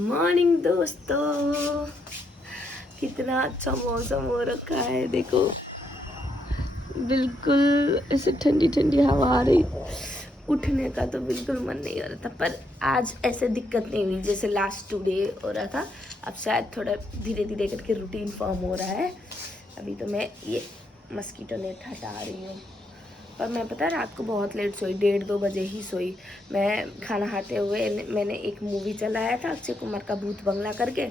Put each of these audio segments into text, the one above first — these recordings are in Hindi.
मॉर्निंग दोस्तों, कितना अच्छा मौसम हो रखा है। देखो बिल्कुल ऐसे ठंडी ठंडी हवा आ रही। उठने का तो बिल्कुल मन नहीं हो रहा था, पर आज ऐसे दिक्कत नहीं हुई जैसे लास्ट 2 डे हो रहा था। अब शायद थोड़ा धीरे धीरे करके रूटीन फॉर्म हो रहा है। अभी तो मैं ये मस्कीटो नेट हटा रही हूँ। पर मैं पता है रात को बहुत लेट सोई, 1:30-2 बजे ही सोई। मैं खाना खाते हुए मैंने एक मूवी चलाया था अक्षय कुमार का भूत बंगला करके,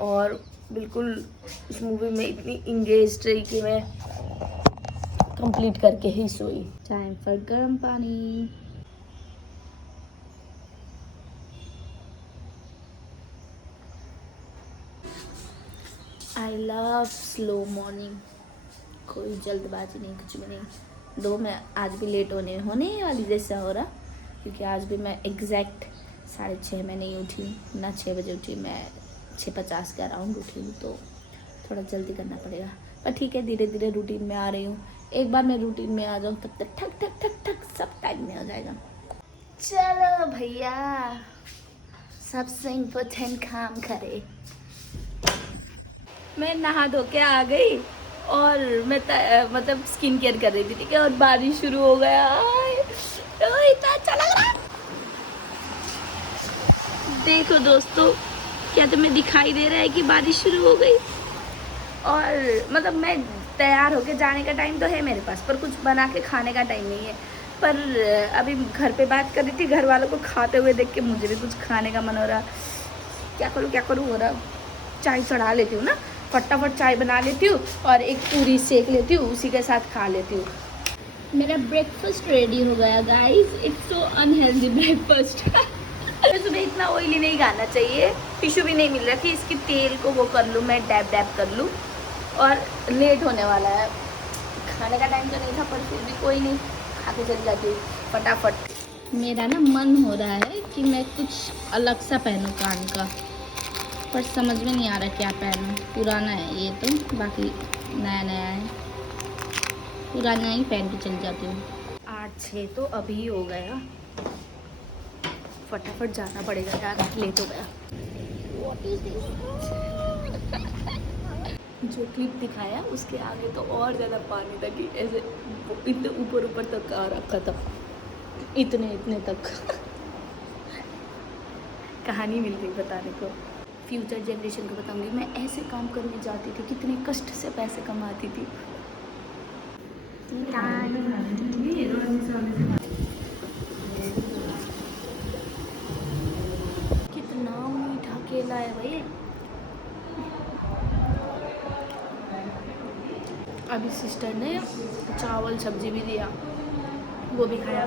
और बिल्कुल उस मूवी में इतनी इंगेज रही कि मैं कंप्लीट करके ही सोई। टाइम फॉर गर्म पानी। I love slow morning. कोई जल्दबाजी नहीं, कुछ भी नहीं। दो मैं आज भी लेट होने वाली जैसा हो रहा, क्योंकि आज भी मैं एग्जैक्ट 6:30 में नहीं उठी हूँ ना, 6 बजे उठी। मैं 6:50 के अराउंड उठी हूँ, तो थोड़ा जल्दी करना पड़ेगा। पर ठीक है, धीरे धीरे रूटीन में आ रही हूँ। एक बार मैं रूटीन में आ जाऊँ तब तक ठक ठक ठक ठक सब टाइम में हो जाएगा। चलो भैया, सबसे इम्पोर्टेंट काम करे। मैं नहा धो के आ गई और मैं मतलब स्किन केयर कर रही थी, ठीक है, और बारिश शुरू हो गया। इतना अच्छा लग रहा है। देखो दोस्तों, क्या तुम्हें दिखाई दे रहा है कि बारिश शुरू हो गई? और मतलब मैं तैयार होके जाने का टाइम तो है मेरे पास, पर कुछ बना के खाने का टाइम नहीं है। पर अभी घर पे बात कर रही थी, घर वालों को खाते हुए देख के मुझे भी कुछ खाने का मन हो रहा। क्या करूँ हो रहा। चाय चढ़ा लेती हूँ ना, फटाफट चाय बना लेती हूँ और एक पूरी सेक लेती हूँ, उसी के साथ खा लेती हूँ। मेरा ब्रेकफास्ट रेडी हो गया guys. It's so unhealthy breakfast. सुबह इतना ऑयली नहीं खाना चाहिए। टिश्यू भी नहीं मिल रहा कि इसकी तेल को वो कर लूँ, मैं डैब डैब कर लूँ। और लेट होने वाला है, खाने का टाइम तो नहीं था, पर फिर भी कोई नहीं, खा के चली जाती हूँ फटाफट। मेरा ना मन हो रहा है कि मैं कुछ अलग सा पहनूँ कान का, पर समझ में नहीं आ रहा क्या पहनूँ। पुराना है ये तो, बाकी नया नया है। पुराना ही पहन के चली जाती हूँ। 8-6 तो अभी हो गया, फटाफट जाना पड़ेगा यार, लेट हो गया। जो क्लिप दिखाया उसके आगे तो और ज़्यादा पानी था कि ऐसे इतने ऊपर ऊपर तक आ रखा था, इतने तक। कहानी मिल गई बताने को। फ्यूचर जनरेशन को बताऊंगी मैं ऐसे काम करने जाती थी, कितने कष्ट से पैसे कमाती थी। कितना मीठा केला है भाई। अभी सिस्टर ने चावल सब्जी भी दिया, वो भी खाया,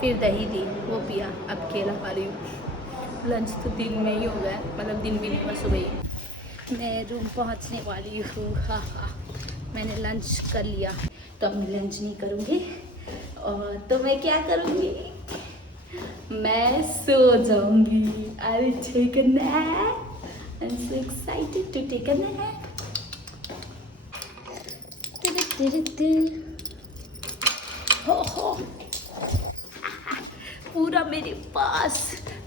फिर दही दी, वो पिया, अब केला खा रही हूँ। लंच तो दिन में ही हो गया, मतलब दिन भी नहीं हुआ, सुबह ही। मैं रूम पहुँचने वाली हूँ। हाँ, मैंने लंच कर लिया, तो अब मैं लंच नहीं करूँगी। और तो मैं क्या करूँगी? मैं सो जाऊँगी। I will take a nap. I am so excited to take a nap. हो पूरा मेरे पास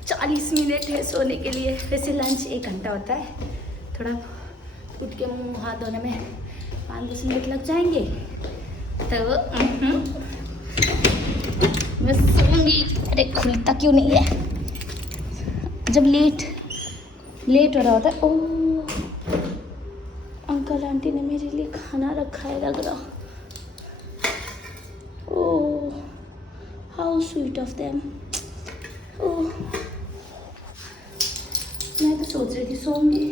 40 मिनट है सोने के लिए। वैसे लंच 1 घंटा होता है, थोड़ा उठ के मुंह हाथ धोने में 5-10 मिनट लग जाएंगे, तो मैं सोऊंगी। अरे खुलता क्यों नहीं है? जब लेट हो रहा होता है। ओह, अंकल आंटी ने मेरे लिए खाना रखा है लग रहा। ओह, हाउ स्वीट ऑफ देम। ओह, मैं तो सोच रही थी सोऊंगी,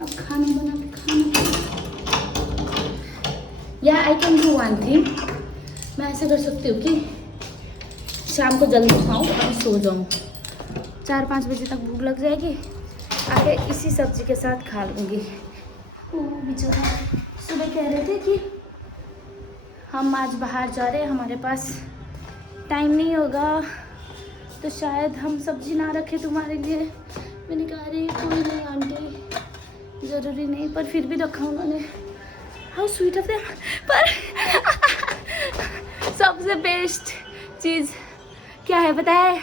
अब खाना बना के खाना। या I can do one thing, मैं ऐसे कर सकती हूँ कि शाम को जल्दी खाऊँ और सो जाऊँ। 4-5 बजे तक भूख लग जाएगी, आगे इसी सब्जी के साथ खा लूँगी। ओह बेचारा, सुबह कह रहे थे कि हम आज बाहर जा रहे हैं, हमारे पास टाइम नहीं होगा, तो शायद हम सब्जी ना रखें तुम्हारे लिए। मैंने कहा अरे कोई नहीं आंटी, ज़रूरी नहीं, पर फिर भी रखा उन्होंने। How sweet of them. पर सबसे बेस्ट चीज़ क्या है पता है?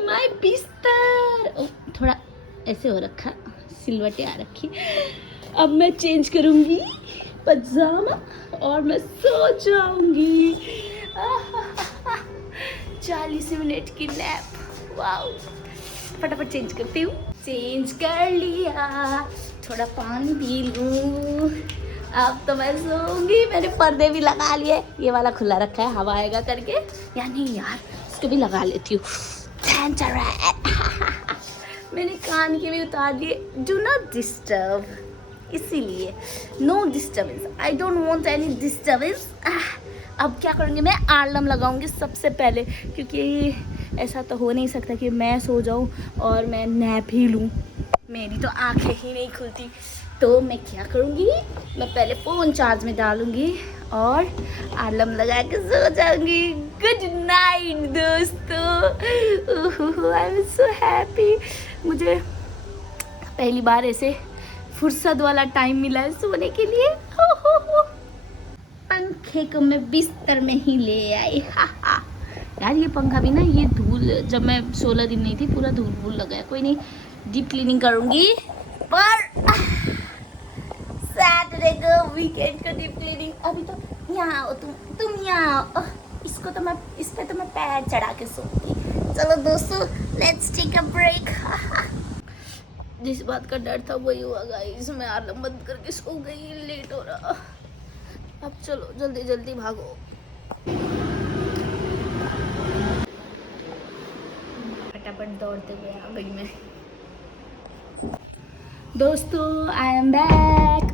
माय बिस्तर। थोड़ा ऐसे हो रखा, सिलवटें आ रखी। अब मैं चेंज करूँगी पजामा और मैं सो जाऊँगी। 40 मिनट की नैप, वाओ। फटाफट चेंज करती हूँ। चेंज कर लिया, थोड़ा पानी पी लूँ। अब तो मैं सोऊंगी। मैंने पर्दे भी लगा लिए, ये वाला खुला रखा है, हवा आएगा करके। या नहीं यार, इसको भी लगा लेती हूँ। मैंने कान के भी उतार दिए, डू नॉट डिस्टर्ब, इसीलिए no disturbance, I don't want any disturbance. अब क्या करूँगी, मैं अलार्म लगाऊंगी सबसे पहले, क्योंकि ऐसा तो हो नहीं सकता कि मैं सो जाऊँ और मैं नैप ही लूँ। मेरी तो आंखें ही नहीं खुलती। तो मैं क्या करूँगी, मैं पहले फ़ोन चार्ज में डालूँगी और अलार्म लगा के सो जाऊँगी। गुड नाइट दोस्तों, आई एम सो हैप्पी। मुझे पहली बार ऐसे फुर्सत वाला टाइम मिला है सोने के लिए। पंखे को मैं बिस्तर में ही ले आई। यार ये पंखा भी ना, ये धूल, जब मैं 16 दिन नहीं थी पूरा धूल वूल लगा है। कोई नहीं, डीप क्लीनिंग करूँगी। पर सैटरडे को, वीकेंड का डीप क्लीनिंग। अभी तो यहाँ आओ, तुम यहाँ आओ। इसको तो मैं, इस पे तो मैं पैर चढ़ा के सोऊंगी। चलो दोस्तों, लेट्स टेक अ ब्रेक। जिस बात का डर था वही हुआ गाइस, मैं अलार्म बंद करके सो गई। लेट हो रहा, अब चलो जल्दी जल्दी भागो। फटाफट दौड़ते हुए आ गई मैं। दोस्तों आई एम बैक।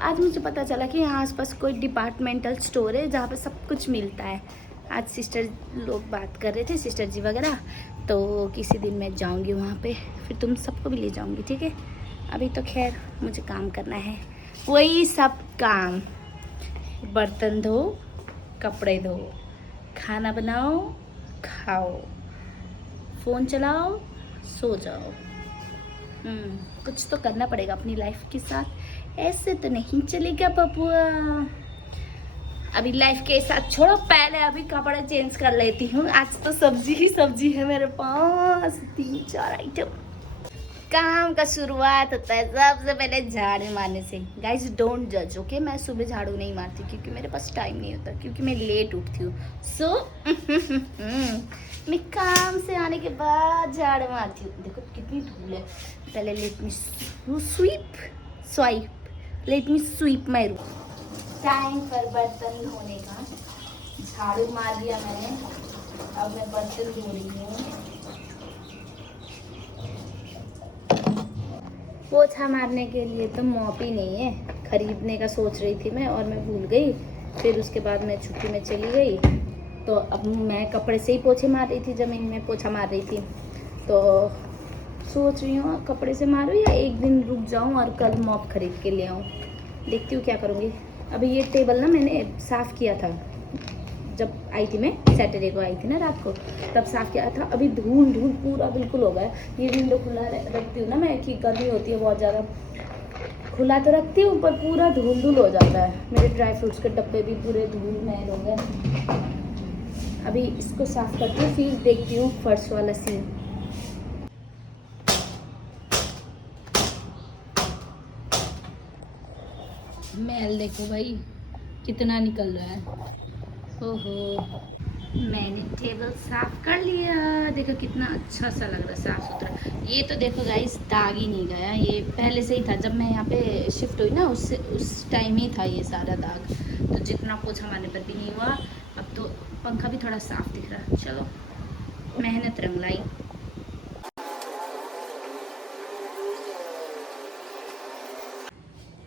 आज मुझे पता चला कि यहाँ आसपास कोई डिपार्टमेंटल स्टोर है जहाँ पे सब कुछ मिलता है। आज सिस्टर लोग बात कर रहे थे, सिस्टर जी वगैरह, तो किसी दिन मैं जाऊँगी वहाँ पे, फिर तुम सबको भी ले जाऊँगी, ठीक है। अभी तो खैर मुझे काम करना है, वही सब काम, बर्तन धो, कपड़े धो, खाना बनाओ, खाओ, फ़ोन चलाओ, सो जाओ। कुछ तो करना पड़ेगा अपनी लाइफ के साथ, ऐसे तो नहीं चलेगा बबुआ। अभी लाइफ के साथ छोड़ो, पहले अभी कपड़े चेंज कर लेती हूँ। आज तो सब्जी ही सब्जी है मेरे पास, 3-4 आइटम। काम का शुरुआत होता है सबसे पहले झाड़ू मारने से। गाइस डोंट जज, ओके। मैं सुबह झाड़ू नहीं मारती क्योंकि मेरे पास टाइम नहीं होता, क्योंकि मैं लेट उठती हूँ। सो मैं काम से आने के बाद झाड़ू मारती हूँ। देखो कितनी धूल है। पहले let me sweep my room. Time पर बर्तन धोने का। झाड़ू मार दिया मैंने, अब मैं बर्तन धो रही हूँ। पोछा मारने के लिए तो मॉप ही नहीं है, खरीदने का सोच रही थी मैं और मैं भूल गई। फिर उसके बाद मैं छुट्टी में चली गई, तो अब मैं कपड़े से ही पोछे मार रही थी, ज़मीन में पोछा मार रही थी। तो सोच रही हूँ कपड़े से मारूँ या एक दिन रुक जाऊँ और कल मॉप खरीद के ले आऊँ। देखती हूँ क्या करूँगी। अभी ये टेबल ना मैंने साफ़ किया था, जब आई थी मैं, सैटरडे को आई थी ना रात को, तब साफ़ किया था। अभी धूल पूरा बिल्कुल हो गया। ये विंडो खुला रखती हूँ ना मैं, कि गर्मी होती है बहुत ज़्यादा, खुला तो रखती हूँ पर पूरा धूल हो जाता है। मेरे ड्राई फ्रूट्स के डब्बे भी पूरे धूल मैल हो गए। अभी इसको साफ़ करती हूँ, फिर देखती हूँ फर्श वाला सीन। मैल देखो भाई कितना निकल रहा है। ओहो, मैंने टेबल साफ कर लिया। देखो कितना अच्छा सा लग रहा है, साफ सुथरा। ये तो देखो गाइस दाग ही नहीं गया, ये पहले से ही था। जब मैं यहाँ पे शिफ्ट हुई ना, उस टाइम ही था ये सारा दाग। तो जितना पोछा मारने पर भी नहीं हुआ। अब तो पंखा भी थोड़ा साफ दिख रहा है। चलो मेहनत रंग लाई।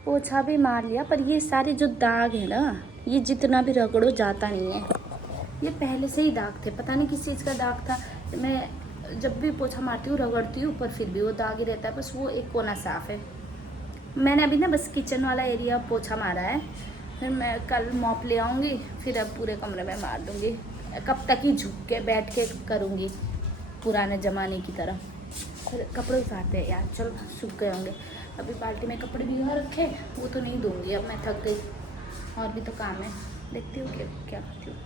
पोछा भी मार लिया, पर ये सारे जो दाग है ना, ये जितना भी रगड़ो जाता नहीं है। ये पहले से ही दाग थे, पता नहीं किस चीज़ का दाग था। मैं जब भी पोछा मारती हूँ रगड़ती हूँ, पर फिर भी वो दाग ही रहता है। बस वो एक कोना साफ़ है। मैंने अभी ना बस किचन वाला एरिया पोछा मारा है, फिर मैं कल मॉप ले आऊँगी, फिर अब पूरे कमरे में मार दूँगी। कब तक ही झुक के बैठ के करूँगी पुराने ज़माने की तरह। फिर कपड़े उतारते हैं यार, चलो सूख गए होंगे। अभी बाल्टी में कपड़े भी यहाँ रखे, वो तो नहीं दूँगी, अब मैं थक गई, और भी तो काम है। देखती हूँ क्या करती हूँ।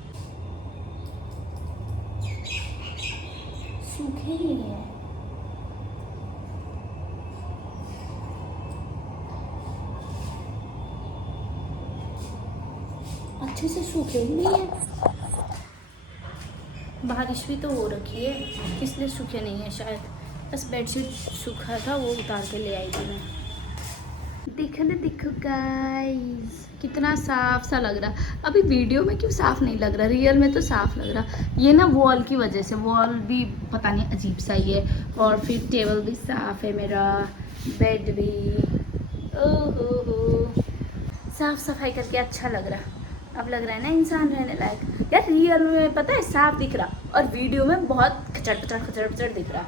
सूखे ही नहीं है। अच्छे से सूखे ही नहीं है। बारिश भी तो हो रखी है, इसलिए सूखे नहीं है शायद। बस बेडशीट सूखा था, वो उतार के ले आई थी मैं। देखो गाइस, कितना साफ सा लग रहा। अभी वीडियो में क्यों साफ नहीं लग रहा, रियल में तो साफ लग रहा। ये ना वॉल की वजह से, वॉल भी पता नहीं अजीब सा ही है। और फिर टेबल भी साफ है मेरा, बेड भी। ओहो, साफ सफाई करके अच्छा लग रहा। अब लग रहा है ना इंसान रहने लायक। यार रियल में पता है साफ दिख रहा, और वीडियो में बहुत खचड़ खचड़ दिख रहा।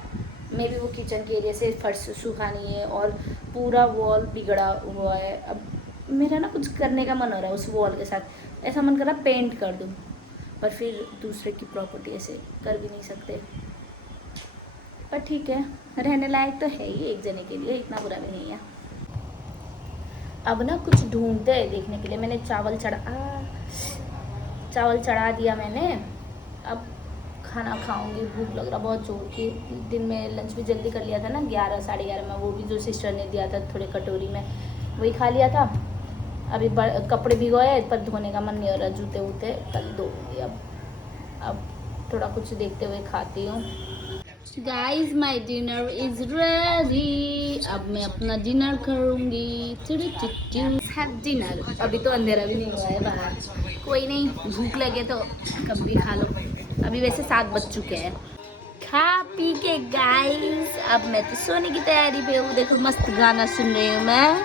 मे भी वो किचन के एरिया से फर्श सूखा नहीं है, और पूरा वॉल बिगड़ा हुआ है। अब मेरा ना कुछ करने का मन हो रहा है उस वॉल के साथ। ऐसा मन कर रहा पेंट कर दूँ, पर फिर दूसरे की प्रॉपर्टी ऐसे कर भी नहीं सकते। पर ठीक है, रहने लायक तो है ही एक जने के लिए, इतना बुरा भी नहीं है। अब ना कुछ ढूंढते हैं देखने के लिए। मैंने चावल चढ़ा दिया मैंने। अब खाना खाऊंगी, भूख लग रहा बहुत जोर की। दिन में लंच भी जल्दी कर लिया था ना, 11 साढ़े 11 में। वो भी जो सिस्टर ने दिया था थोड़े कटोरी में, वही खा लिया था। अभी कपड़े भिगोए, पर धोने का मन नहीं हो रहा। जूते वूते कल धोऊंगी। अब थोड़ा कुछ देखते हुए खाती हूँ। Guys my dinner is ready. अब मैं अपना डिनर करूँगी। Have dinner. अभी तो अंधेरा भी नहीं हुआ है बाहर। कोई नहीं, भूख लगे तो कब भी खा लो। अभी वैसे 7 बज चुके हैं। खा पी के गाइस अब मैं तो सोने की तैयारी पे हूँ। देखो मस्त गाना सुन रही हूँ मैं,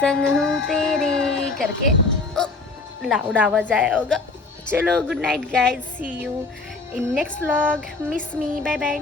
संग हूँ तेरे करके। लाउड आवाज आया होगा। चलो good night guys, see you in next vlog. Miss me, bye bye.